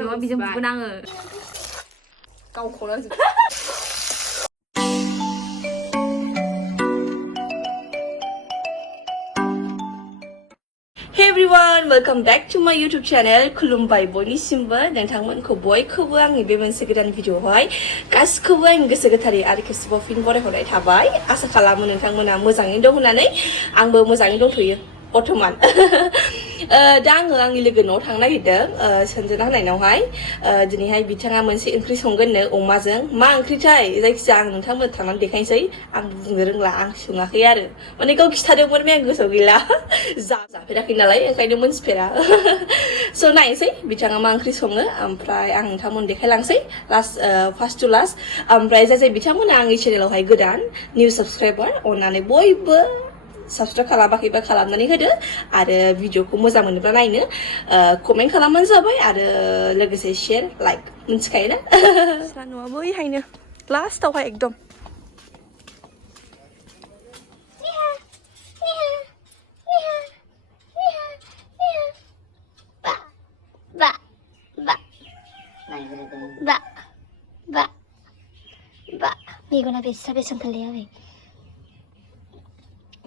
नङा बेजों बुगोन आङो गावखौनो Hey everyone, welcome back to my YouTube channel. खुलुमबाय बयनिसिमबो नोंथांमोनखौ बयखौबो आंनि बे मोनसे गोदान भिडिअआवहाय गासिखौबो आं गोसो गोथारै आरो खेबसेबाव फिन बरायहरनाय थाबाय। आसा खालामो नोंथांमोना मोजाङैनो दं होननानै आंबो मोजाङैनो दंथ'यो बर्थमान। दा आङो आंनि लोगो न'आव थांनो नागिरदों सन्जना होननायनावहाय दिनैहाय बिथाङा मोनसे ओंख्रि संगोननो अमाजों मा ओंख्रिथाय जायखिजाया आं नोंथांमोन थांनानै देखायनोसै आं बुंनो रोंला आं सोङाखै आरो माने गाव खिथादोंमोन आं गोसोआव गैला जाफेराखै नालाय ओंखायनो मोनथिफेरा स' नायनोसै बिथाङा मा ओंख्रि सङो ओमफ्राय आं नोंथांमोन देखायलांसै फार्स्ट टु लास्ट ओमफ्राय जाय बिथांमोना आंनि चेनेलावहाय गोदान निउ साबसक्राइबार अननानै बयबो साबसक्राइब खालामाखैबा खालामनानै होदो आरो भिडिअखौ मोजां मोनोब्ला नायनो कमेन्ट खालामबानो जाबाय आरो लोगोसे शेयार लाइक मिन्थिखायोना न'आ बैहायनो लास्टावहाय एकदम Megona sabe sangkali awe.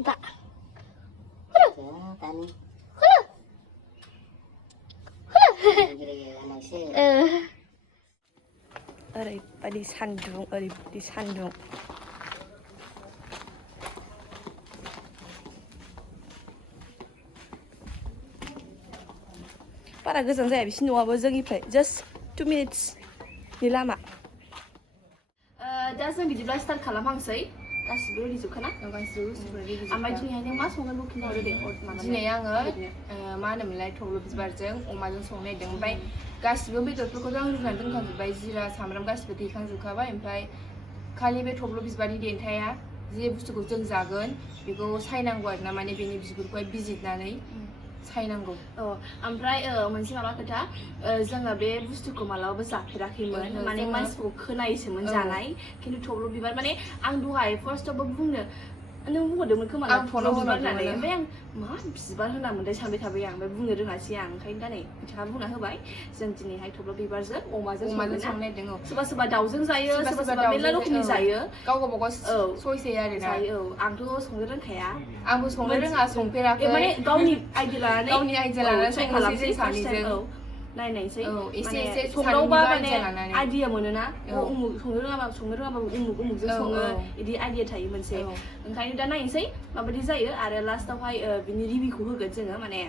Ba. Tani. ओरैबायदि सान्दुं बारा गोजान जाया बिसिनि न'आबो जोंनिफ्राय जास्ट 2 मिनिट्सनि लामा दा जों बिदिब्ला स्टार्ट खालामहांसै गासिबो रेडि जोबखाना ओमफ्राय दिनैहाय नों मा संगोन बेखौ खिन्थाहरदो दे दिनै आङो मा होनोमोनलाय थब्ल' बिबारजों अमाजों संनो नागिरदों ओमफ्राय गासिबो बेदरफोरखौथ' आं रुनानै दोनखाजोब्बाय जिरा सामब्राम गासिबो देखांजोबखाबाय ओमफ्राय खालि बे थब्ल' बिबारनि देन्थाया जे बुस्थुखौ जों जागोन बेखौ सायनांगौ आरोना माने बेनि बिगुरखौहाय बिजिरनानै सायनांगौ ओमफ्राय मोनसे माबा खोथा जोङो बे बुस्थुखौ मालाबाबो जाफेराखैमोन माने मानसिखौ खोनायोसोमोन जानाय खिन्थु थब्ल' बिबार माने आं दहाय फार्स्टआवबो बुंनो नों बुंहरदोंमोन खोमा थब्ल' बिबार होननानै ओमफ्राय आं मा बिबार होनामोनथाय सानबाय थाबाय आं ओमफ्राय बुंनो रोङासै आं ओंखायनो दा नै बिथाङा बुंना होबाय जों दिनैहाय थब्ल' बिबारजों अमाजों संनो नागिरदों सोरबा सोरबा दाउजों जायो सोरबा सोरबा मेरला रोखोमनि जायो गाव गावबागाव सयस आरो जायो आंथ' संनो रोंखाया आंबो संनो रोङा संफेराखै माने गावनि आइडिया लानानै खालामसै सानैजों नायनायसै एसे संदावबा माने आइडिया मोनोना संनो रोङाबाबो उमुकजों सङो बिदि आइडिया थायो मोनसे ओंखायनो दा नायनोसै माबायदि जायो आरो लास्टावहाय बिनि रिभिउखौ होगोन जोङो माने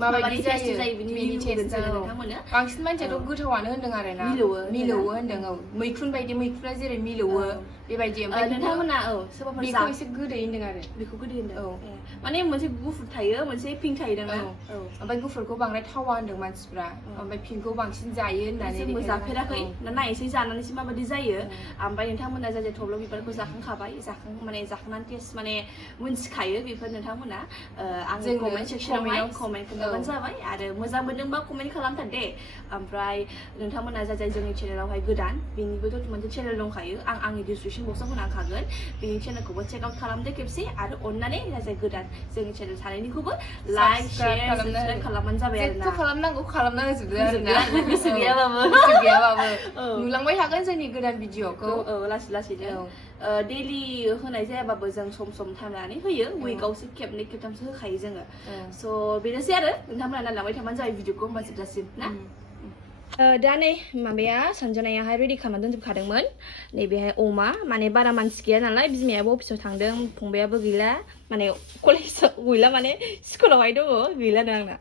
माबायदि जायो बिनि टेस्ट नोंथांमोनो बांसिन मानसियाथ' गोथावानो होनदों आरो ना मिलौवो होनदों मैखुन बायदि मैखुना जेरै मिलौवो बेबायदि ओमफ्राय नोंथांमोना सोरबाफोर बेखौ एसे गोदै होनदों आरो बेखौ गोदै होनदों माने मोनसे गुफुर थायो मोनसे पिंक थायो ना ओमफ्राय गुफुरखौ बांद्राय थावा होनदों मानसिफ्रा ओमफ्य पिंकखौ बांसिन जायो होननानै जोंबो जाफेराखै नायनोसै जानानैसो माबायदि जायो ओमफ्राय नोंथांमोना जाय थब्ल' बिबारखौ जाखांखाबाय जाखांनानै टेस्ट माने मोनथिखायो बेफोर नोंथांमोना आं कमेन्ट सेक्सनावहाय कमेन्ट खोन्थाबानो जाबाय आरो मोजां मोनदोंबा कमेन्ट खालामथार दे ओमफ्राय नोंथांमोना जाय जोंनि चेनेलावहाय गोदान बेनिबोथ' मोनसे चेनेल दंखायो आं आंनि डिसक्रिपसन बक्सआव होनांखागोन बेनि चेनेलखौबो चेक आउट खालामदो खेबसे आरो अननानै जाय गोदान जोंनि चेनेल सानैनिखौबो लाइक शेयार साबस्क्राइब खालामबानो जाबाय आरो ना खालामनांगौ खालामना होजोबदो आरोना गोसो गैयाबाबो नुलांबाय थागोन जोंनि गोदान भिडिअखौ लासैनो डेलि होनाय जायाबाबो जों सम सम टाइम लानानै होयो उइकआवसो खेबनै खेबथामसो होखायो जोङो स' बेनोसै आरो नोंथांमोना नायलांबाय थाबानो जाबाय भिडिअखौ होमबा जोबजासिम ना दा नै माबाया सन्जनायाहाय रेडि खालामना दोनजोबखादोंमोन नैबेहाय अमा माने बारा मानसि गैया नालाय बिमायाबो अफिसाव थांदों फंबायाबो गैला माने कलेजाव गैला माने स्कुलावहाय दङ गैलानो आंना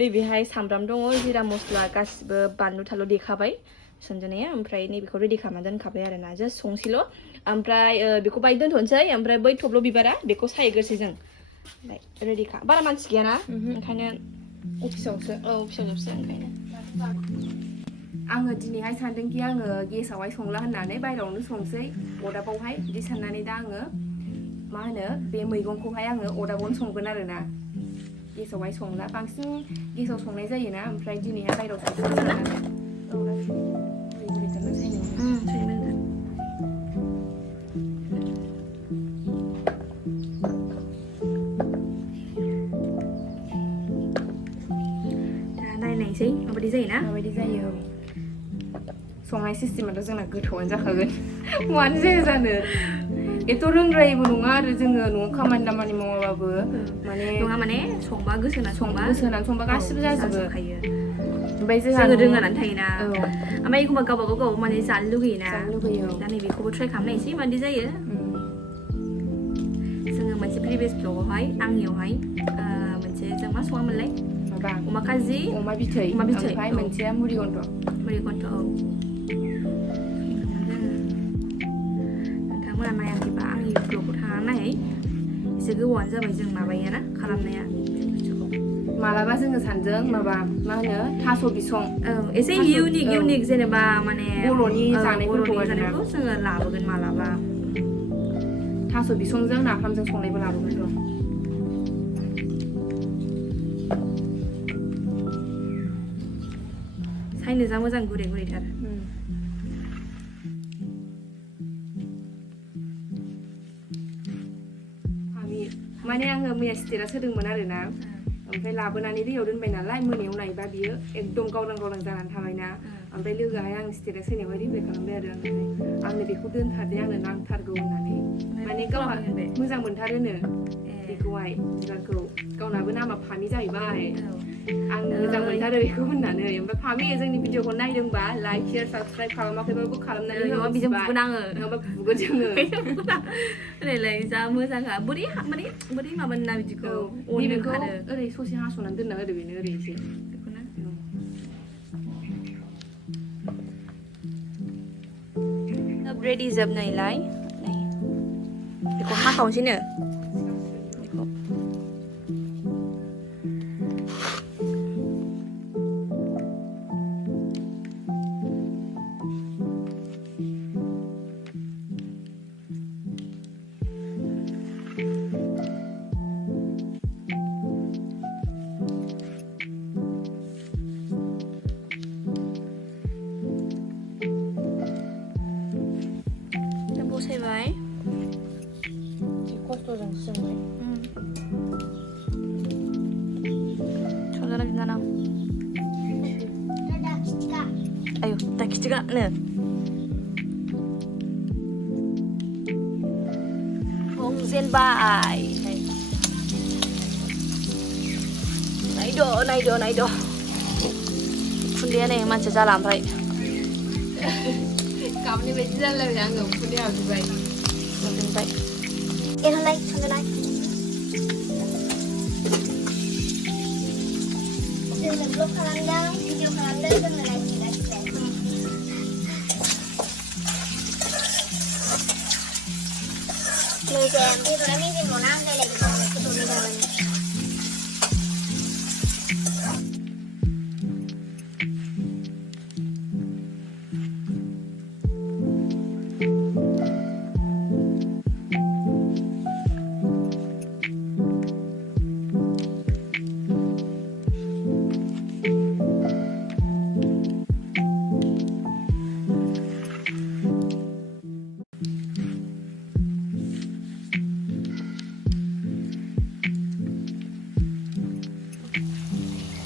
नैबेहाय सामब्राम दङ जिरा मस्ला गासिबो बानलु थालु देखाबाय सन्जनाया ओमफ्राय नैबेखौ रेडि खालामना दोनखाबाय आरो ना जास्ट संसैल' ओमफ्राय बेखौ बाय दोनथ'नोसै ओमफ्राय बै थब्ल' बिबारा बेखौ सायग्रोसै जों ओमफ्राय रेडिखा बारा मानसि गैयाना ओंखायनो अफिसावसो ओंखायनो आङो दिनैहाय सानदोंखि आङो गेसावहाय संला होननानै बायहेरायावनो संसै अरदाबावहाय बिदि साननानै दा आङो मा होनो बे मैगंखौहाय आङो अरदाबावनो संगोन आरो ना गेसावहाय संला बांसिन गेसाव संनाय जायोना ओमफ्राय दिनैहाय बायहेरायाव संगोन नायनोसै माबायदि जायोना माबायदि जायो संनाय सिस्टेमाथ' जोंना गोथावानो जाखागोन मानो जाया जानो एथ' रोंद्रायिबो नङा आरो जोङो न'आव खामानि दामानि मावाबाबो माने नङा माने संबा गोसो होनानै संबा गासिबो जाजोबखायो ओमफ्राय जोङो रोंनानै थायोना औ ओमफ्राय एखमबा गावबागाव माने जानो लुगैयोना जानो लुगैयो दा नैबेखौबो ट्राइ खालामनायसै माबायदि जायो जोङो मोनसे प्रिभियास ब्लगावहाय आंनियावहाय मोनसे जों मा सङामोनलाय माबा अमा खाजि अमा बिथै ओमफ्राय औ। मोनसेया मुरि गन्थ' मैगंथ' औ नोंथांमोना नायाखैबा आंनि ब्लगखौ थांनानै नायै एसे गोबावानो जाबाय जों माबायाना खालामनाया मालाबा जोङो सानदों माबा मा होनो थास' बिसं औ एसे इउनिक जेनेबा माने बर'नि बर'नि जानायफोरखौ जानायखौ जोङो लाबोगोन मालाबा थास' बिसंजों नाफामजों संनायबो लाबोगोन र' सायनो जा मोजां गुरै गुरैथार माने आङो मैया स्टेटास होदोंमोन आरोना ओमफ्राय लाबोनानै दैयाव दोनबाय नालाय मोनायाव नायबा बियो एकदम गावरां जानानै थाबायना ओमफ्राय लोगोहाय आं स्टेटास होनायावहाय रिप्लाइ खालामबाय आरो आंनो बेखौ दोनथारदे आंनो नांथारगौ होननानै माने गावहा मोजां मोनथारोनो बेखौहाय बिबारखौ गावनाबो नामा फामि जाहैबाय आं मोजां मोनथारो बेखौ होननानै ओमफ्राय फामि जोंनि भिडिअखौ नायदोंबा लाइक शेयार साबसक्राइब खालामाखैबाबो खालामनानै नङाबा बिजों बुगोन आङो नङाबा बुगोन जोङो ओरैलाय जा मोजांखा बोरै माबानो ना बिदिखौ बेखौ ओरै ससे हास'नानै दोनना ओरै बेनो ओरै एसे रेडि जोबनायलाय बेखौ हाखावनोसैनो बसायबाय खस्थ'जों सोंबाय संजाना बिनानाव ayo dah kita ne Hongzen bai naido kundianya manca jalan oमफ्राय गाबनि बायदि जालायबाय आङो उखुन्दै हाबजोब्बाय मोनबाय एरलाय संलाय जोङो ब्लग खालामदों भिडिअ खालामदों जोङो नायगासिनो मेजेम बेदरा मेजेमल' ना आंलायलायगोन गोथाव मेजेमानो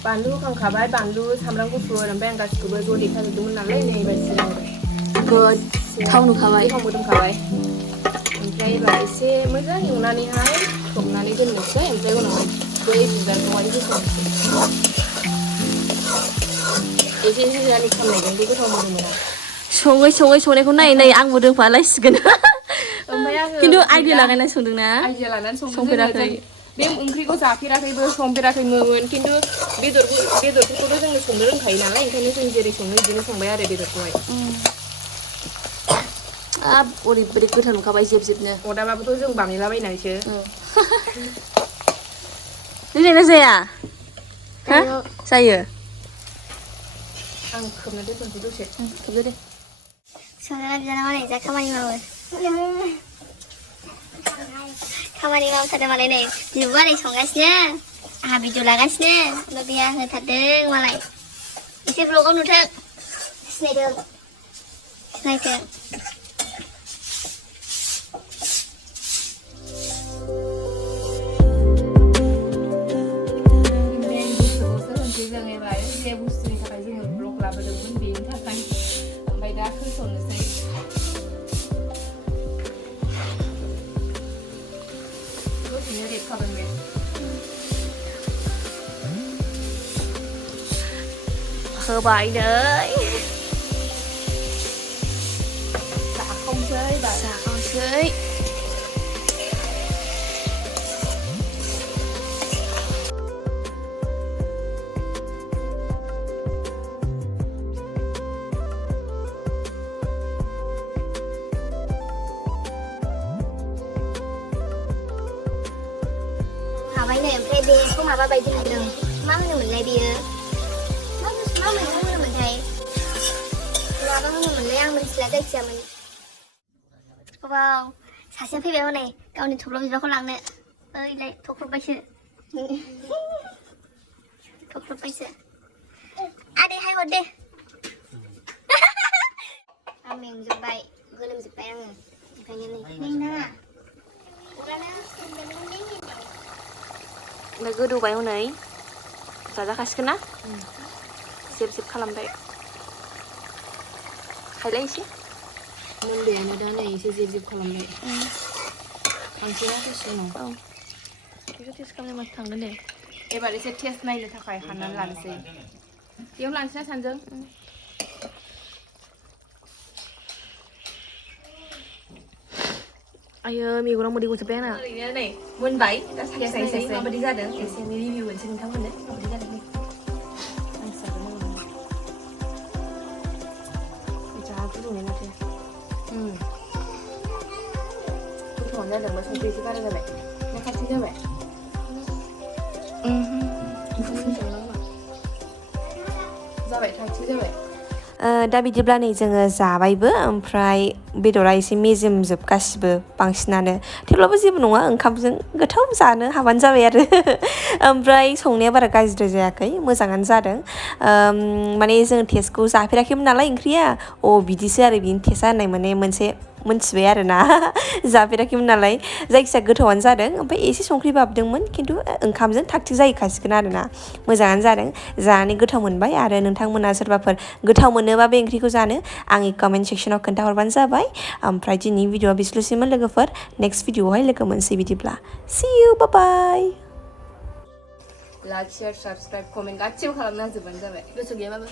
बानलु होखांखाबाय बानलु सामब्राम गुफुर ओमफ्राय आं गासिखौबो ज' देखाजोबदोंमोन नालाय नै बायदि गोथाव नुखाबाय गोथाव मोदोमखाबाय ओमफ्राय एबार एसे मोजां एवनानैहाय खोबनानै दोननोसै ओमफ्राय उनावहाय बै बिबारखौहाय होसननोसै एसे जानि खालामनायजोंबो गोथाव मोदोमोना संनायखौ नायै आंबो रोंफालायसिगोन ओमफ्य आङो खिन्थु आइडिया लागायनानै संदोंना आइडिया लानानै संफेराखै बे ओंख्रिखौ जाफेराखैबो संफेराखैमोन खिन्थु बेदरफोरखौथ' जोङो संनो रोंखायो नालाय ओंखायनो जों जेरै सङो बिदिनो संबाय आरो बेदरखौहाय ओरैबायदि गोथाव नुखाबाय जेबनो अदाबाबोथ' जों बानायलाबायनानैसो जायोना जाया हा जायो आं खोबना दोनथ'नोसै दसे खोबदो दे संना बिनानावा नै जा खामानि मावो खामानि मावथारदों मालाय नै बिब'आ नै संगासिनो आंहा भिडिअ लागासिनो लोगोया होथारदों मालाय एसे ब्लगाव नुथों सिनायथों जों एबार जे बुस्थु होसननोसै दसेनो रेबखागोन बे होबाय नै जाखांसै जाखांसै हाबाय नै ओमफ्राय बेखौ माबा बायदि नुदों मा होनोमोनलाय बेयो मा मैगं होनोमोनथाय माबा होनोमोनलाय आं मिथिला जायखिजाया वाव सासेया फैबाय हनै गावनि थब्ल' बिबारखौ लांनो ओइलाय थख्रबबायसो आदैहाय हरदे आं मेंजोब्बाय गोलोमजोब्बाय आङो ओंखायनो नै नाङा अरानो ओमफ्राय गोदौबाय हनै जाजाखासिगोन ना जेब जेब खालामबाय खायलाय एसे मोनबायानो दा नै एसे जेब जेब खालामबाय खांसैना दसे उनाव औ बेखौ टेस्ट खालामनो माथो थांगोन दे एबार एसे टेस्ट नायनो थाखाय हाननानै लानोसै बेयाव लानोसै ना सानजों आयो मेगनाव मोदै गजोब्बाय आंना ओरैनो नै मोनबाय दा टेस्ट साखिनायसै नायसै माबायदि जादों एसे एनै रिभिउ होनोसै नोंथांमोननो माबायदि जादों नै जा गुदुंलै माथो गोथावानो जादों संख्रि एसे बारा जाबाय मा खाथि जाबाय जाबाय थाइसे जाबाय दा बिदिब्ला नै जोङो जाबायबो ओमफ्राय बेदरा एसे मेजेमजोब गासिबो बांसिनानो थेवब्लाबो जेबो नङा ओंखामजों गोथाव जानो हाबानो जाबाय आरो ओमफ्राय संनाया बारा गाज्रि जायाखै मोजाङानो जादों माने जों टेस्टखौ जाफेराखैमोन नालाय ओंख्रिया बिदिसो आरो बिनि टेस्टआ होननाय माने मोनसे मोनथिबाय आरो ना जाफेराखैमोन नालाय जायखिजाया गोथावानो जादों ओमफ्राय एसे संख्रि बाबदोंमोन खिन्थु ओंखामजों थागथिग जाहैखासिगोन आरो ना मोजाङानो जादों जानानै गोथाव मोनबाय आरो नोंथांमोना सोरबाफोर गोथाव मोनोबा बे ओंख्रिखौ जानो आंनि कमेन्ट सेक्सनाव खोन्थाहरबानो जाबाय ओमफ्राय दिनैनि भिडिअआ बिसिल'सैमोन लोगोफोर नेक्स्ट भिडिअआवहाय लोगो मोनसै बिदिब्ला see you bye bye like share subscribe comment गासिबो खालामना होजोबबानो जाबाय गोसो गैयाबाबो